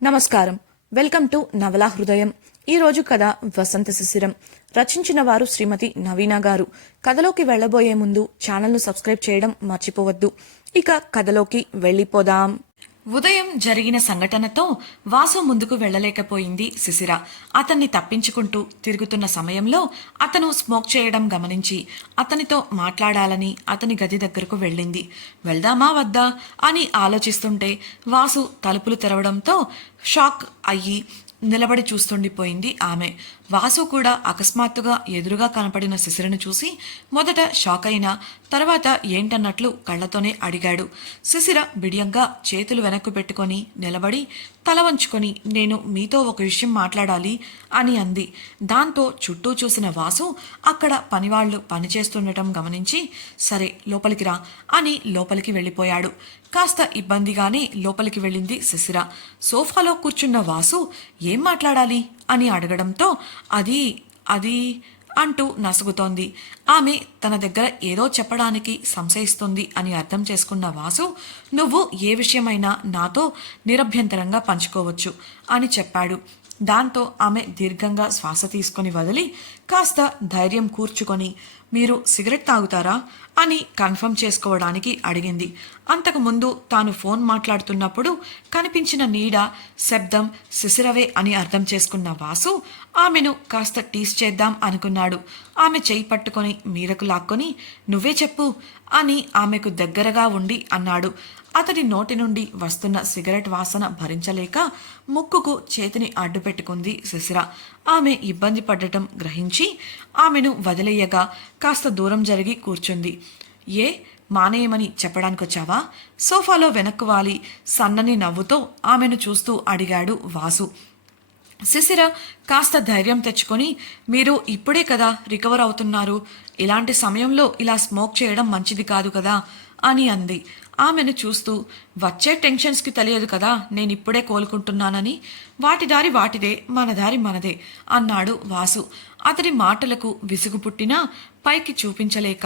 నమస్కారం. Welcome to నవలా హృదయం. ఈరోజు కథ వసంత శిశిరం. రచించిన వారు శ్రీమతి నవీన గారు. కథలోకి వెళ్లబోయే ముందు ఛానల్ను సబ్స్క్రైబ్ చేయడం మర్చిపోవద్దు. ఇక కథలోకి వెళ్ళిపోదాం. ఉదయం జరిగిన సంఘటనతో వాసు ముందుకు వెళ్లలేకపోయింది శిశిర. అతన్ని తప్పించుకుంటూ తిరుగుతున్న సమయంలో అతను స్మోక్ చేయడం గమనించి అతనితో మాట్లాడాలని అతని గది దగ్గరకు వెళ్ళింది. వెళ్దామా వద్దా అని ఆలోచిస్తుంటే వాసు తలుపులు తెరవడంతో షాక్ అయ్యి నిలబడి చూస్తుండిపోయింది ఆమె. వాసు కూడా అకస్మాత్తుగా ఎదురుగా కనపడిన శిశిరను చూసి మొదట షాక్ అయినా తర్వాత ఏంటన్నట్లు కళ్లతోనే అడిగాడు. శిశిర బిడియంగా చేతులు వెనక్కు పెట్టుకొని నిలబడి తల వంచుకొని నేను మీతో ఒక విషయం మాట్లాడాలి అని అంది. దాంతో చుట్టూ చూసిన వాసు అక్కడ పనివాళ్లు పనిచేస్తుండటం గమనించి సరే లోపలికి రా అని లోపలికి వెళ్ళిపోయాడు. కాస్త ఇబ్బందిగానే లోపలికి వెళ్ళింది శిశిర. సోఫాలో కూర్చున్న వాసు ఏం మాట్లాడాలి అని అడగడంతో అది అది అంటూ నసుగుతోంది. ఆమె తన దగ్గర ఏదో చెప్పడానికి సంశయిస్తుంది అని అర్థం చేసుకున్న వాసు నువ్వు ఏ విషయమైనా నాతో నిరభ్యంతరంగా పంచుకోవచ్చు అని చెప్పాడు. దాంతో ఆమె దీర్ఘంగా శ్వాస తీసుకొని వదిలి కాస్త ధైర్యం కూర్చుకొని మీరు సిగరెట్ తాగుతారా అని కన్ఫర్మ్ చేసుకోవడానికి అడిగింది. అంతకుముందు తాను ఫోన్ మాట్లాడుతున్నప్పుడు కనిపించిన నీడ శబ్దం శిశిరవే అని అర్థం చేసుకున్న వాసు ఆమెను కాస్త టీస్ చేద్దాం అనుకున్నాడు. ఆమె చేయి పట్టుకొని మీదకు లాక్కొని నువ్వే చెప్పు అని ఆమెకు దగ్గరగా ఉండి అన్నాడు. అతడి నోటి నుండి వస్తున్న సిగరెట్ వాసన భరించలేక ముక్కుకు చేతిని అడ్డుపెట్టుకుంది శిశిర. ఆమె ఇబ్బంది పడటం గ్రహించి ఆమెను వదిలేయగా కాస్త దూరం జరిగి కూర్చుంది. ఏ మానేయమని చెప్పడానికొచ్చావా? సోఫాలో వెనక్కు వాలి సన్నని నవ్వుతో ఆమెను చూస్తూ అడిగాడు వాసు. శిశిర కాస్త ధైర్యం తెచ్చుకొని మీరు ఇప్పుడే కదా రికవర్ అవుతున్నారు, ఇలాంటి సమయంలో ఇలా స్మోక్ చేయడం మంచిది కాదు కదా అని అంది. ఆమెను చూస్తూ వచ్చే టెన్షన్స్కి తెలియదు కదా నేనిప్పుడే కోలుకుంటున్నానని, వాటి దారి వాటిదే మన దారి మనదే అన్నాడు వాసు. అతడి మాటలకు విసుగు పుట్టినా పైకి చూపించలేక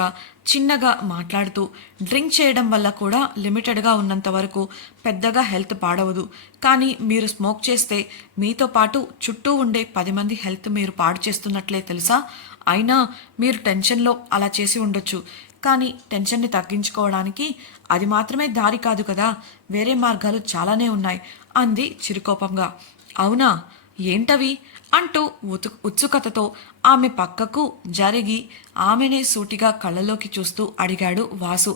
చిన్నగా మాట్లాడుతూ డ్రింక్ చేయడం వల్ల కూడా లిమిటెడ్గా ఉన్నంత వరకు పెద్దగా హెల్త్ పాడవదు, కానీ మీరు స్మోక్ చేస్తే మీతో పాటు చుట్టూ ఉండే 10 మంది హెల్త్ మీరు పాడు చేస్తున్నట్లే తెలుసా? అయినా మీరు టెన్షన్లో అలా చేసి ఉండొచ్చు, కానీ టెన్షన్ని తగ్గించుకోవడానికి అది మాత్రమే దారి కాదు కదా, వేరే మార్గాలు చాలానే ఉన్నాయి అంది చిరుకోపంగా. అవునా, ఏంటవి అంటూ ఉత్సుకతతో ఆమె పక్కకు జరిగి ఆమెనే సూటిగా కళ్ళలోకి చూస్తూ అడిగాడు వాసు.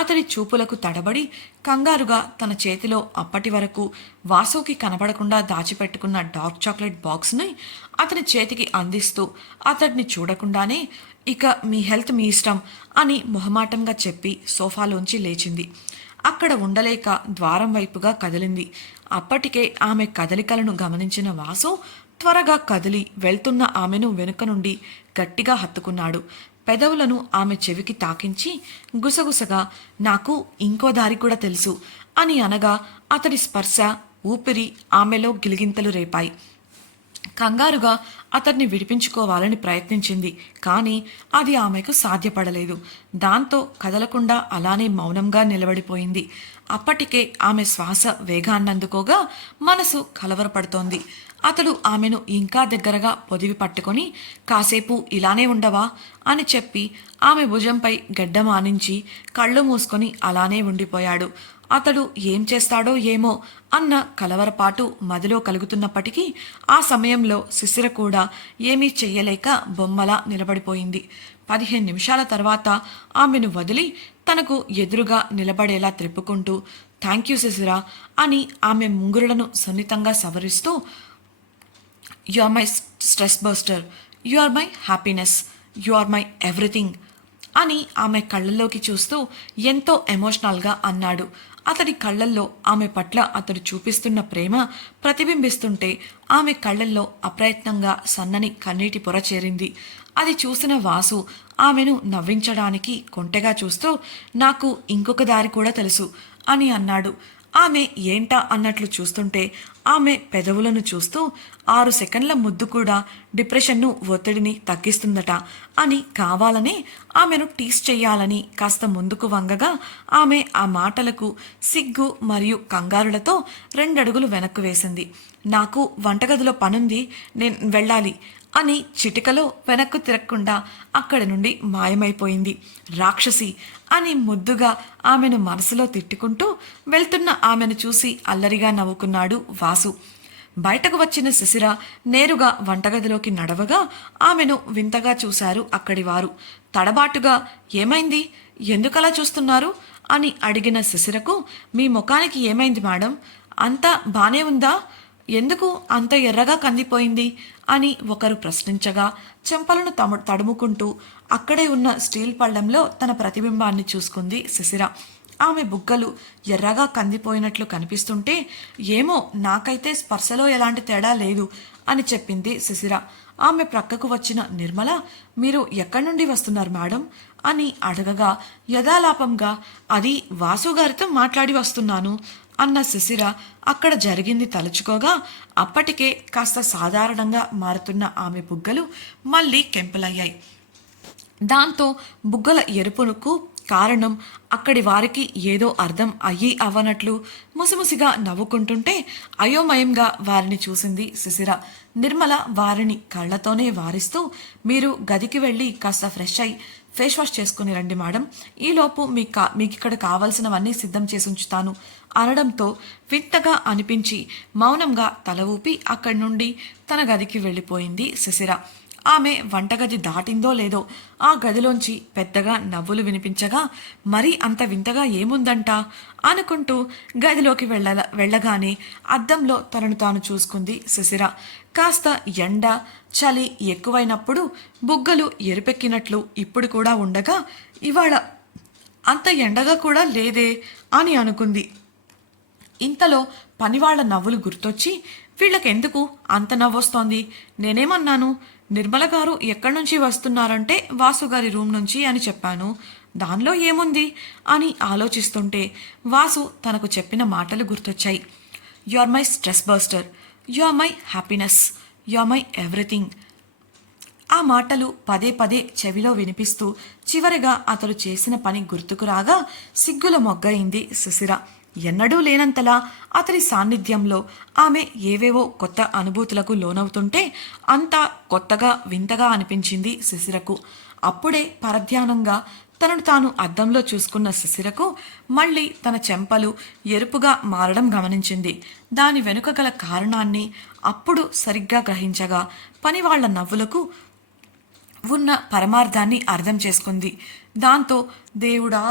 అతడి చూపులకు తడబడి కంగారుగా తన చేతిలో అప్పటి వరకు వాసుకి కనబడకుండా దాచిపెట్టుకున్న డార్క్ చాక్లెట్ బాక్స్ని అతని చేతికి అందిస్తూ అతడిని చూడకుండానే ఇక మీ హెల్త్ మీ ఇష్టం అని మొహమాటంగా చెప్పి సోఫాలోంచి లేచింది. అక్కడ ఉండలేక ద్వారం వైపుగా కదిలింది. అప్పటికే ఆమె కదలికలను గమనించిన వాసు త్వరగా కదిలి వెళ్తున్న ఆమెను వెనుక నుండి గట్టిగా హత్తుకున్నాడు. పెదవులను ఆమె చెవికి తాకించి గుసగుసగా నాకు ఇంకో దారి కూడా తెలుసు అని అనగా అతడి స్పర్శ ఊపిరి ఆమెలో గిలిగింతలు రేపాయి. కంగారుగా అతన్ని విడిపించుకోవాలని ప్రయత్నించింది, కానీ అది ఆమెకు సాధ్యపడలేదు. దాంతో కదలకుండా అలానే మౌనంగా నిలబడిపోయింది. అప్పటికే ఆమె శ్వాస వేగాన్నందుకోగా మనసు కలవరపడుతోంది. అతడు ఆమెను ఇంకా దగ్గరగా పొదివి పట్టుకొని కాసేపు ఇలానే ఉండవా అని చెప్పి ఆమె భుజంపై గడ్డం ఆనించి కళ్ళు మూసుకొని అలానే ఉండిపోయాడు. అతడు ఏం చేస్తాడో ఏమో అన్న కలవరపాటు మదిలో కలుగుతున్నప్పటికీ ఆ సమయంలో శిశిర కూడా ఏమీ చెయ్యలేక బొమ్మలా నిలబడిపోయింది. 15 నిమిషాల తర్వాత ఆమెను వదిలి తనకు ఎదురుగా నిలబడేలా త్రిప్పుకుంటూ థ్యాంక్ యూ శిశిర అని ఆమె ముంగురులను సున్నితంగా సవరిస్తూ you are my stress buster, you are my happiness, you are my everything అని ఆమె కళ్ళల్లోకి చూస్తూ ఎంతో ఎమోషనల్గా అన్నాడు. అతడి కళ్ళల్లో ఆమె పట్ల అతడు చూపిస్తున్న ప్రేమ ప్రతిబింబిస్తుంటే ఆమె కళ్ళల్లో అప్రయత్నంగా సన్నని కన్నీటి పొర చేరింది. అది చూసిన వాసు ఆమెను నవ్వించడానికి కొంటెగా చూస్తూ నాకు ఇంకొక దారి కూడా తెలుసు అని అన్నాడు. ఆమె ఏంటా అన్నట్లు చూస్తుంటే ఆమె పెదవులను చూస్తూ 6 సెకండ్ల ముద్దు కూడా డిప్రెషన్ను ఒత్తిడిని తగ్గిస్తుందట అని కావాలని ఆమెను టీస్ చెయ్యాలని కాస్త ముందుకు వంగగా ఆమె ఆ మాటలకు సిగ్గు మరియు కంగారులతో 2 అడుగులు వెనక్కు వేసింది. నాకు వంటగదిలో పనుంది, నేను వెళ్ళాలి అని చిటికలో వెనక్కు తిరగకుండా అక్కడి నుండి మాయమైపోయింది. రాక్షసి అని ముద్దుగా ఆమెను మనసులో తిట్టుకుంటూ వెళ్తున్న ఆమెను చూసి అల్లరిగా నవ్వుకున్నాడు వాసు. బయటకు వచ్చిన శిశిర నేరుగా వంటగదిలోకి నడవగా ఆమెను వింతగా చూశారు అక్కడి వారు. తడబాటుగా ఏమైంది, ఎందుకలా చూస్తున్నారు అని అడిగిన శిశిరకు, మీ ముఖానికి ఏమైంది మేడం, అంతా బానే ఉందా, ఎందుకు అంత ఎర్రగా కందిపోయింది అని ఒకరు ప్రశ్నించగా చెంపలను తడుముకుంటూ అక్కడే ఉన్న స్టీల్ పళ్ళెంలో తన ప్రతిబింబాన్ని చూసుకుంది శిశిర. ఆమె బుగ్గలు ఎర్రగా కందిపోయినట్లు కనిపిస్తుంటే, ఏమో నాకైతే స్పర్శలో ఎలాంటి తేడా లేదు అని చెప్పింది శిశిర. ఆమె ప్రక్కకు వచ్చిన నిర్మల, మీరు ఎక్కడి నుండి వస్తున్నారు మేడం అని అడగగా యథాలాపంగా, అది వాసుగారితో మాట్లాడి వస్తున్నాను అన్న శిశిర అక్కడ జరిగింది తలుచుకోగా అప్పటికే కాస్త సాధారణంగా మారుతున్న ఆమె బుగ్గలు మళ్ళీ కెంపులయ్యాయి. దాంతో బుగ్గల ఎరుపునకు కారణం అక్కడి వారికి ఏదో అర్థం అయ్యి అవ్వనట్లు ముసిముసిగా నవ్వుకుంటుంటే అయోమయంగా వారిని చూసింది శిశిర. నిర్మల వారిని కళ్ళతోనే వారిస్తూ, మీరు గదికి వెళ్ళి కాస్త ఫ్రెష్ అయి ఫేస్ వాష్ చేసుకుని రండి మేడం, ఈలోపు మీకు ఇక్కడ కావాల్సినవన్నీ సిద్ధం చేసి ఉంచుతాను అనడంతో వింతగా అనిపించి మౌనంగా తల ఊపి అక్కడి నుండి తన గదికి వెళ్ళిపోయింది శిశిర. ఆమె వంటగది దాటిందో లేదో ఆ గదిలోంచి పెద్దగా నవ్వులు వినిపించగా మరీ అంత వింతగా ఏముందంట అనుకుంటూ గదిలోకి వెళ్ళగానే అద్దంలో తనను తాను చూసుకుంది శిశిర. కాస్త ఎండ చలి ఎక్కువైనప్పుడు బుగ్గలు ఎరుపెక్కినట్లు ఇప్పుడు కూడా ఉండగా ఇవాళ అంత ఎండగా కూడా లేదే అని అనుకుంది. ఇంతలో పనివాళ్ల నవ్వులు గుర్తొచ్చి, వీళ్ళకెందుకు అంత నవ్వొస్తోంది, నేనేమన్నాను, నిర్మల గారు ఎక్కడి నుంచి వస్తున్నారంటే వాసుగారి రూమ్ నుంచి అని చెప్పాను, దానిలో ఏముంది అని ఆలోచిస్తుంటే వాసు తనకు చెప్పిన మాటలు గుర్తొచ్చాయి. You are my stress buster, you are my happiness, you are my everything. ఆ మాటలు పదే పదే చెవిలో వినిపిస్తూ చివరిగా అతడు చేసిన పని గుర్తుకు రాగా సిగ్గుల మొగ్గయింది శిశిర. ఎన్నడూ లేనంతలా అతని సాన్నిధ్యంలో ఆమె ఏవేవో కొత్త అనుభూతులకు లోనవుతుంటే అంతా కొత్తగా వింతగా అనిపించింది శిశిరకు. అప్పుడే పరధ్యానంగా తనను తాను అద్దంలో చూసుకున్న శిశిరకు మళ్ళీ తన చెంపలు ఎరుపుగా మారడం గమనించింది. దాని వెనుక గల కారణాన్ని అప్పుడు సరిగ్గా గ్రహించగా పనివాళ్ల నవ్వులకు ఉన్న పరమార్థాన్ని అర్థం చేసుకుంది. దాంతో దేవుడా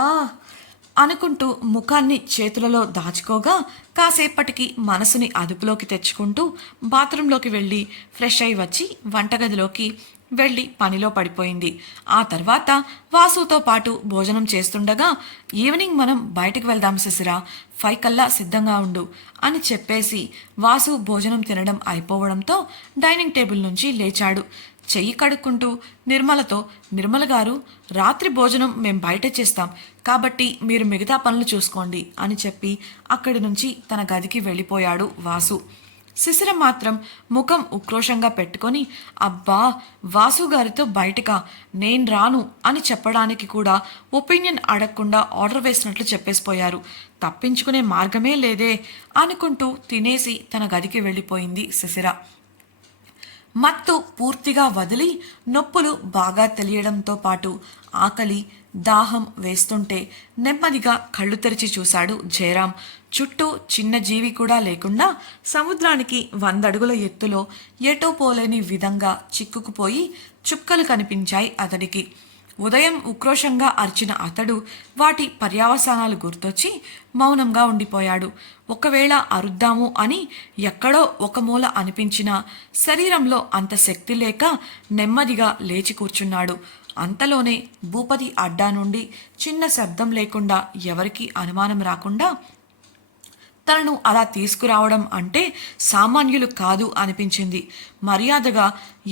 అనుకుంటూ ముఖాన్ని చేతులలో దాచుకోగా కాసేపటికి మనసుని అదుపులోకి తెచ్చుకుంటూ బాత్రూంలోకి వెళ్ళి ఫ్రెష్ అయి వచ్చి వంటగదిలోకి వెళ్ళి పనిలో పడిపోయింది. ఆ తర్వాత వాసుతో పాటు భోజనం చేస్తుండగా, ఈవినింగ్ మనం బయటకు వెళ్దాం శిశిరా, 5 కల్లా సిద్ధంగా ఉండు అని చెప్పేసి వాసు భోజనం తినడం అయిపోవడంతో డైనింగ్ టేబుల్ నుంచి లేచాడు. చెయ్యి కడుక్కుంటూ నిర్మలతో, నిర్మల గారు, రాత్రి భోజనం మేం బయట చేస్తాం కాబట్టి మీరు మిగతా పనులు చూసుకోండి అని చెప్పి అక్కడి నుంచి తన గదికి వెళ్ళిపోయాడు వాసు. శిశిర మాత్రం ముఖం ఉక్రోషంగా పెట్టుకొని, అబ్బా వాసు గారితో బయటకా, నేను రాను అని చెప్పడానికి కూడా ఒపీనియన్ అడగకుండా ఆర్డర్ వేసినట్లు చెప్పేసిపోయారు, తప్పించుకునే మార్గమే లేదే అనుకుంటూ తినేసి తన గదికి వెళ్ళిపోయింది శిశిర. మత్తు పూర్తిగా వదిలి నొప్పులు బాగా తెలియడంతో పాటు ఆకలి దాహం వేస్తుంటే నెమ్మదిగా కళ్ళు తెరిచి చూశాడు జయరాం. చుట్టూ చిన్న జీవి కూడా లేకుండా సముద్రానికి 100 అడుగుల ఎత్తులో ఎటో పోలేని విధంగా చిక్కుకుపోయి చుక్కలు కనిపించాయి అతడికి. ఉదయం ఉక్రోషంగా అరిచిన అతడు వాటి పర్యవసానాలు గుర్తొచ్చి మౌనంగా ఉండిపోయాడు. ఒకవేళ అరుద్దాము అని ఎక్కడో ఒక మూల అనిపించినా శరీరంలో అంత శక్తి లేక నెమ్మదిగా లేచి కూర్చున్నాడు. అంతలోనే భూపతి అడ్డా నుండి చిన్న శబ్దం లేకుండా ఎవరికీ అనుమానం రాకుండా తనను అలా తీసుకురావడం అంటే సామాన్యులు కాదు అనిపించింది. మర్యాదగా,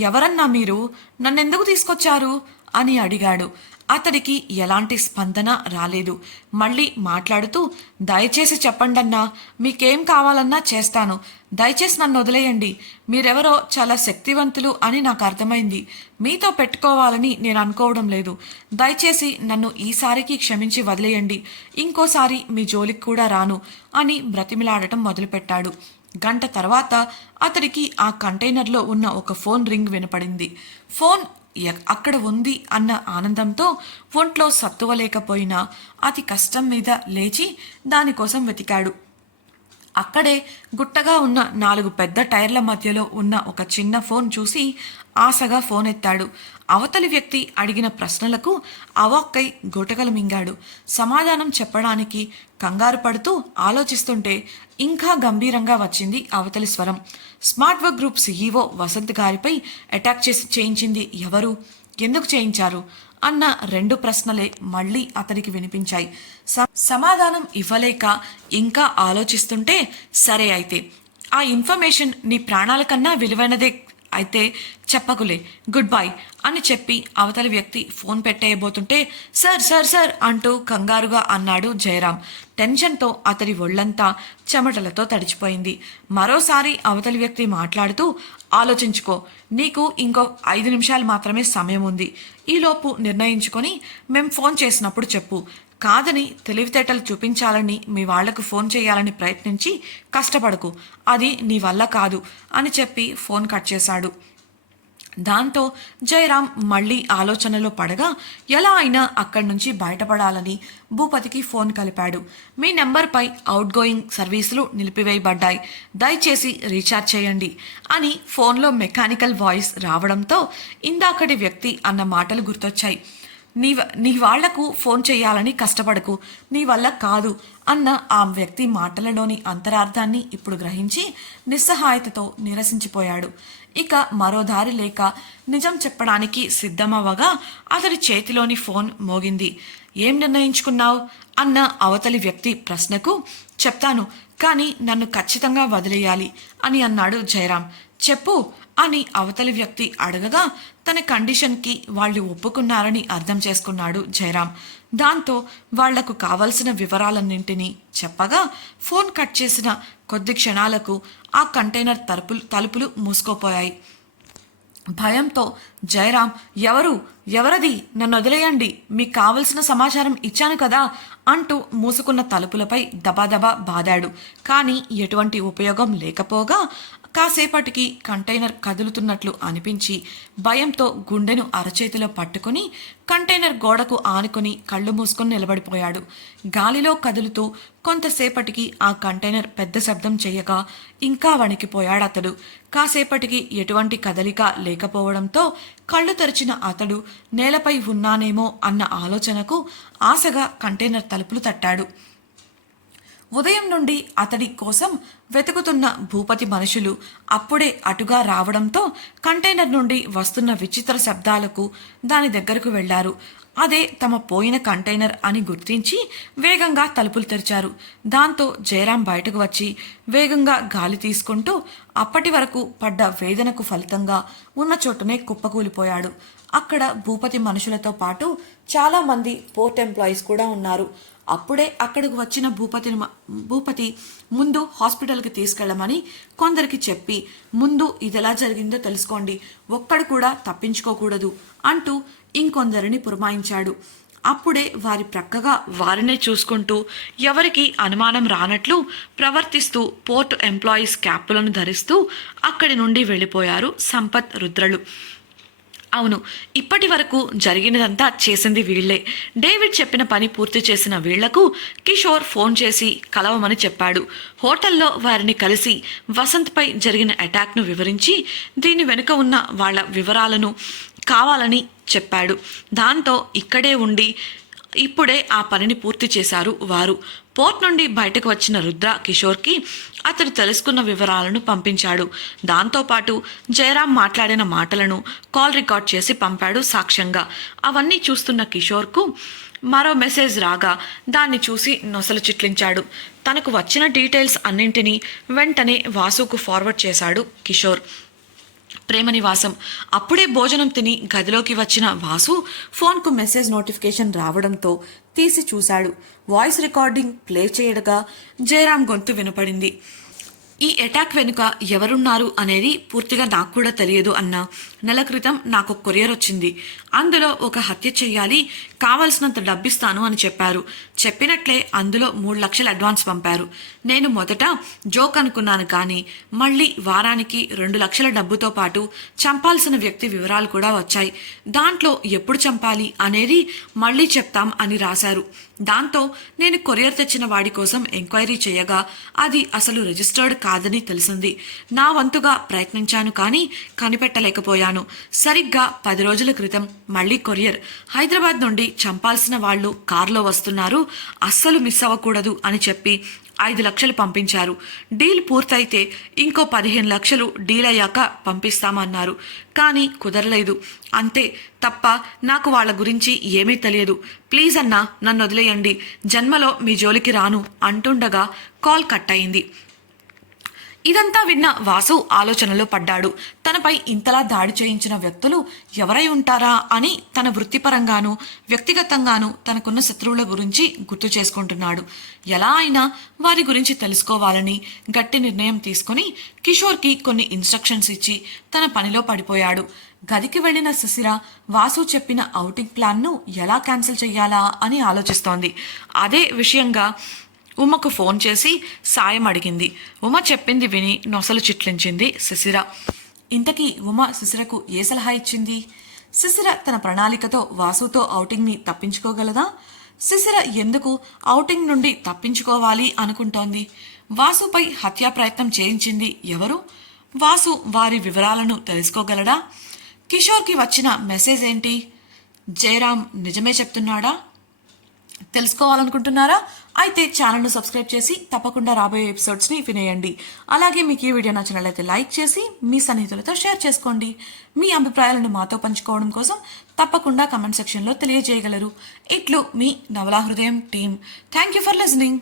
ఎవరన్నా మీరు, నన్నెందుకు తీసుకొచ్చారు అని అడిగాడు. అతడికి ఎలాంటి స్పందన రాలేదు. మళ్ళీ మాట్లాడుతూ, దయచేసి చెప్పండన్నా, మీకేం కావాలన్నా చేస్తాను. దయచేసి నన్ను వదిలేయండి. మీరెవరో చాలా శక్తివంతులు అని నాకు అర్థమైంది. మీతో పెట్టుకోవాలని నేను అనుకోవడం లేదు. దయచేసి నన్ను ఈసారికి క్షమించి వదిలేయండి. ఇంకోసారి మీ జోలికి కూడా రాను అని బ్రతిమిలాడటం మొదలుపెట్టాడు. గంట తర్వాత అతడికి ఆ కంటైనర్లో ఉన్న ఒక ఫోన్ రింగ్ వినపడింది. ఫోన్ అక్కడ ఉంది అన్న ఆనందంతో ఒంట్లో సత్తువలేకపోయినా అతి కష్టం మీద లేచి దానికోసం వెతికాడు. అక్కడే గుట్టగా ఉన్న 4 పెద్ద టైర్ల మధ్యలో ఉన్న ఒక చిన్న ఫోన్ చూసి ఆశగా ఫోన్ ఎత్తాడు. అవతలి వ్యక్తి అడిగిన ప్రశ్నలకు అవాక్కై గుటకలు మింగాడు. సమాధానం చెప్పడానికి కంగారు పడుతూ ఆలోచిస్తుంటే ఇంకా గంభీరంగా వచ్చింది అవతలి స్వరం. Smart work group CEO Vasanth గారిపై అటాక్ చేయించింది ఎవరు? ఎందుకు చేయించారు అన్న 2 ప్రశ్నలే మళ్ళీ అతడికి వినిపించాయి. సమాధానం ఇవ్వలేక ఇంకా ఆలోచిస్తుంటే, సరే అయితే ఆ ఇన్ఫర్మేషన్ నీ ప్రాణాల కన్నా విలువైనదే అయితే చెప్పకులే, గుడ్ బై అని చెప్పి అవతలి వ్యక్తి ఫోన్ పెట్టేయబోతుంటే, సార్ సార్ సార్ అంటూ కంగారుగా అన్నాడు జయరాం. టెన్షన్తో అతడి ఒళ్లంతా చెమటలతో తడిచిపోయింది. మరోసారి అవతలి వ్యక్తి మాట్లాడుతూ, ఆలోచించుకో, నీకు ఇంకో 5 నిమిషాలు మాత్రమే సమయం ఉంది. ఈలోపు నిర్ణయించుకొని మేం ఫోన్ చేసినప్పుడు చెప్పు. కాదని తెలివితేటలు చూపించాలని మీ వాళ్లకు ఫోన్ చేయాలని ప్రయత్నించి కష్టపడకు. అది నీ వల్ల కాదు అని చెప్పి ఫోన్ కట్ చేశాడు. దాంతో జయరాం మళ్ళీ ఆలోచనలో పడగా ఎలా అయినా అక్కడి నుంచి బయటపడాలని భూపతికి ఫోన్ కలిపాడు. మీ నెంబర్పై అవుట్ గోయింగ్ సర్వీసులు నిలిపివేయబడ్డాయి, దయచేసి రీఛార్జ్ చేయండి అని ఫోన్లో మెకానికల్ వాయిస్ రావడంతో ఇందాకటి వ్యక్తి అన్న మాటలు గుర్తొచ్చాయి. నీ వాళ్లకు ఫోన్ చేయాలని కష్టపడకు, నీ వల్ల కాదు అన్న ఆ వ్యక్తి మాటలలోని అంతరార్థాన్ని ఇప్పుడు గ్రహించి నిస్సహాయతతో నిరసించిపోయాడు. ఇక మరో దారి లేక నిజం చెప్పడానికి సిద్ధమవ్వగా అతడి చేతిలోని ఫోన్ మోగింది. ఏం నిర్ణయించుకున్నావు అన్న అవతలి వ్యక్తి ప్రశ్నకు, చెప్తాను, కానీ నన్ను ఖచ్చితంగా వదిలేయాలి అని అన్నాడు జయరాం. చెప్పు అని అవతలి వ్యక్తి అడగగా తన కండిషన్కి వాళ్ళు ఒప్పుకున్నారని అర్థం చేసుకున్నాడు జయరాం. దాంతో వాళ్లకు కావలసిన వివరాలన్నింటినీ చెప్పగా ఫోన్ కట్ చేసిన కొద్ది క్షణాలకు ఆ కంటైనర్ తలుపులు మూసుకోపోయాయి. భయంతో జయరాం, ఎవరది, నన్ను వదిలేయండి, మీకు కావలసిన సమాచారం ఇచ్చాను కదా అంటూ మూసుకున్న తలుపులపై దబాదబా బాదాడు. కానీ ఎటువంటి ఉపయోగం లేకపోగా కాసేపటికి కంటైనర్ కదులుతున్నట్లు అనిపించి భయంతో గుండెను అరచేతిలో పట్టుకుని కంటైనర్ గోడకు ఆనుకుని కళ్ళు మూసుకొని నిలబడిపోయాడు. గాలిలో కదులుతూ కొంతసేపటికి ఆ కంటైనర్ పెద్ద శబ్దం చేయక ఇంకా వణికిపోయాడు అతడు. కాసేపటికి ఎటువంటి కదలిక లేకపోవడంతో కళ్ళు తెరిచిన అతడు నేలపై ఉన్నానేమో అన్న ఆలోచనకు ఆశగా కంటైనర్ తలుపులు తట్టాడు. ఉదయం నుండి అతడి కోసం వెతుకుతున్న భూపతి మనుషులు అప్పుడే అటుగా రావడంతో కంటైనర్ నుండి వస్తున్న విచిత్ర శబ్దాలకు దాని దగ్గరకు వెళ్లారు. అదే తమ పోయిన కంటైనర్ అని గుర్తించి వేగంగా తలుపులు తెరిచారు. దాంతో జయరాం బయటకు వచ్చి వేగంగా గాలి తీసుకుంటూ అప్పటి వరకు పడ్డ వేదనకు ఫలితంగా ఉన్న చోటునే కుప్పకూలిపోయాడు. అక్కడ భూపతి మనుషులతో పాటు చాలా మంది పోర్ట్ ఎంప్లాయీస్ కూడా ఉన్నారు. అప్పుడే అక్కడికి వచ్చిన భూపతి ముందు హాస్పిటల్కి తీసుకెళ్లమని కొందరికి చెప్పి, ముందు ఇదెలా జరిగిందో తెలుసుకోండి, ఒక్కడు కూడా తప్పించుకోకూడదు అంటూ ఇంకొందరిని పురమాయించాడు. అప్పుడే వారి ప్రక్కగా వారినే చూసుకుంటూ ఎవరికి అనుమానం రానట్లు ప్రవర్తిస్తూ పోర్ట్ ఎంప్లాయీస్ క్యాపులను ధరిస్తూ అక్కడి నుండి వెళ్ళిపోయారు సంపత్, రుద్రలు. అవును, ఇప్పటి వరకు జరిగినదంతా చేసింది వీళ్లే. డేవిడ్ చెప్పిన పని పూర్తి చేసిన వీళ్లకు కిషోర్ ఫోన్ చేసి కలవమని చెప్పాడు. హోటల్లో వారిని కలిసి వసంత్పై జరిగిన అటాక్ను వివరించి దీని వెనుక ఉన్న వాళ్ల వివరాలను కావాలని చెప్పాడు. దాంతో ఇక్కడే ఉండి ఇప్పుడే ఆ పనిని పూర్తి చేశారు వారు. పోర్ట్ నుండి బయటకు వచ్చిన రుద్ర కిషోర్కి అతడు తెలుసుకున్న వివరాలను పంపించాడు. దాంతోపాటు జయరాం మాట్లాడిన మాటలను కాల్ రికార్డ్ చేసి పంపాడు సాక్ష్యంగా. అవన్నీ చూస్తున్న కిషోర్కు మరో మెసేజ్ రాగా దాన్ని చూసి నొసలు చిట్లించాడు. తనకు వచ్చిన డీటెయిల్స్ అన్నింటినీ వెంటనే వాసుకు ఫార్వర్డ్ చేశాడు కిషోర్. ప్రేమ నివాసం. అప్పుడే భోజనం తిని గదిలోకి వచ్చిన వాసు ఫోన్కు మెసేజ్ నోటిఫికేషన్ రావడంతో తీసి చూశాడు. వాయిస్ రికార్డింగ్ ప్లే చేయడగా జయరాం గొంతు వినపడింది. ఈ అటాక్ వెనుక ఎవరున్నారు అనేది పూర్తిగా నాకు కూడా తెలియదు అన్నా. నెల క్రితం నాకు కొరియర్ వచ్చింది. అందులో ఒక హత్య చెయ్యాలి, కావలసినంత డబ్బిస్తాను అని చెప్పారు. చెప్పినట్లే అందులో 3 లక్షలు అడ్వాన్స్ పంపారు. నేను మొదట జోక్ అనుకున్నాను, కానీ మళ్ళీ వారానికి 2 లక్షల డబ్బుతో పాటు చంపాల్సిన వ్యక్తి వివరాలు కూడా వచ్చాయి. దాంట్లో ఎప్పుడు చంపాలి అనేది మళ్ళీ చెప్తాం అని రాశారు. దాంతో నేను కొరియర్ తెచ్చిన వాడి కోసం ఎంక్వైరీ చేయగా అది అసలు రిజిస్టర్డ్ కాదని తెలిసింది. నా వంతుగా ప్రయత్నించాను, కానీ కనిపెట్టలేకపోయాను. సరిగ్గా 10 రోజుల క్రితం మళ్ళీ కొరియర్. హైదరాబాద్ నుండి చంపాల్సిన వాళ్ళు కారులో వస్తున్నారు, అస్సలు మిస్ అవ్వకూడదు అని చెప్పి 5 లక్షలు పంపించారు. డీల్ పూర్తయితే ఇంకో 15 లక్షలు డీల్ అయ్యాక పంపిస్తామన్నారు. కానీ కుదరలేదు. అంతే తప్ప నాకు వాళ్ళ గురించి ఏమీ తెలియదు. ప్లీజ్ అన్నా, నన్ను వదిలేయండి, జన్మలో మీ జోలికి రాను అంటుండగా కాల్ కట్ అయింది. ఇదంతా విన్న వాసు ఆలోచనలో పడ్డాడు. తనపై ఇంతలా దాడి చేయించిన వ్యక్తులు ఎవరై ఉంటారా అని తన వృత్తిపరంగానూ వ్యక్తిగతంగానూ తనకున్న శత్రువుల గురించి గుర్తు చేసుకుంటున్నాడు. ఎలా అయినా వారి గురించి తెలుసుకోవాలని గట్టి నిర్ణయం తీసుకుని కిషోర్కి కొన్ని ఇన్స్ట్రక్షన్స్ ఇచ్చి తన పనిలో పడిపోయాడు. గదికి వెళ్లిన శిశిర వాసు చెప్పిన ఔటింగ్ ప్లాన్ను ఎలా క్యాన్సిల్ చెయ్యాలా అని ఆలోచిస్తోంది. అదే విషయంగా ఉమకు ఫోన్ చేసి సాయం అడిగింది. ఉమ చెప్పింది విని నొసలు చిట్లించింది శిశిర. ఇంతకీ ఉమ శిశిరకు ఏ సలహా ఇచ్చింది? శిశిర తన ప్రణాళికతో వాసుతో ఔటింగ్ని తప్పించుకోగలదా? శిశిర ఎందుకు ఔటింగ్ నుండి తప్పించుకోవాలి అనుకుంటోంది? వాసుపై హత్యా ప్రయత్నం చేయించింది ఎవరు? వాసు వారి వివరాలను తెలుసుకోగలడా? కిషోర్కి వచ్చిన మెసేజ్ ఏంటి? జయరాం నిజమే చెప్తున్నాడా? తెలుసుకోవాలనుకుంటున్నారా? అయితే ఛానల్ను సబ్స్క్రైబ్ చేసి తప్పకుండా రాబోయే ఎపిసోడ్స్ని వినేయండి. అలాగే మీకు ఈ వీడియో నచ్చినట్లయితే లైక్ చేసి మీ సన్నిహితులతో షేర్ చేసుకోండి. మీ అభిప్రాయాలను మాతో పంచుకోవడం కోసం తప్పకుండా కమెంట్ సెక్షన్లో తెలియజేయగలరు. ఇట్లు మీ నవలా హృదయం team. Thank you for listening.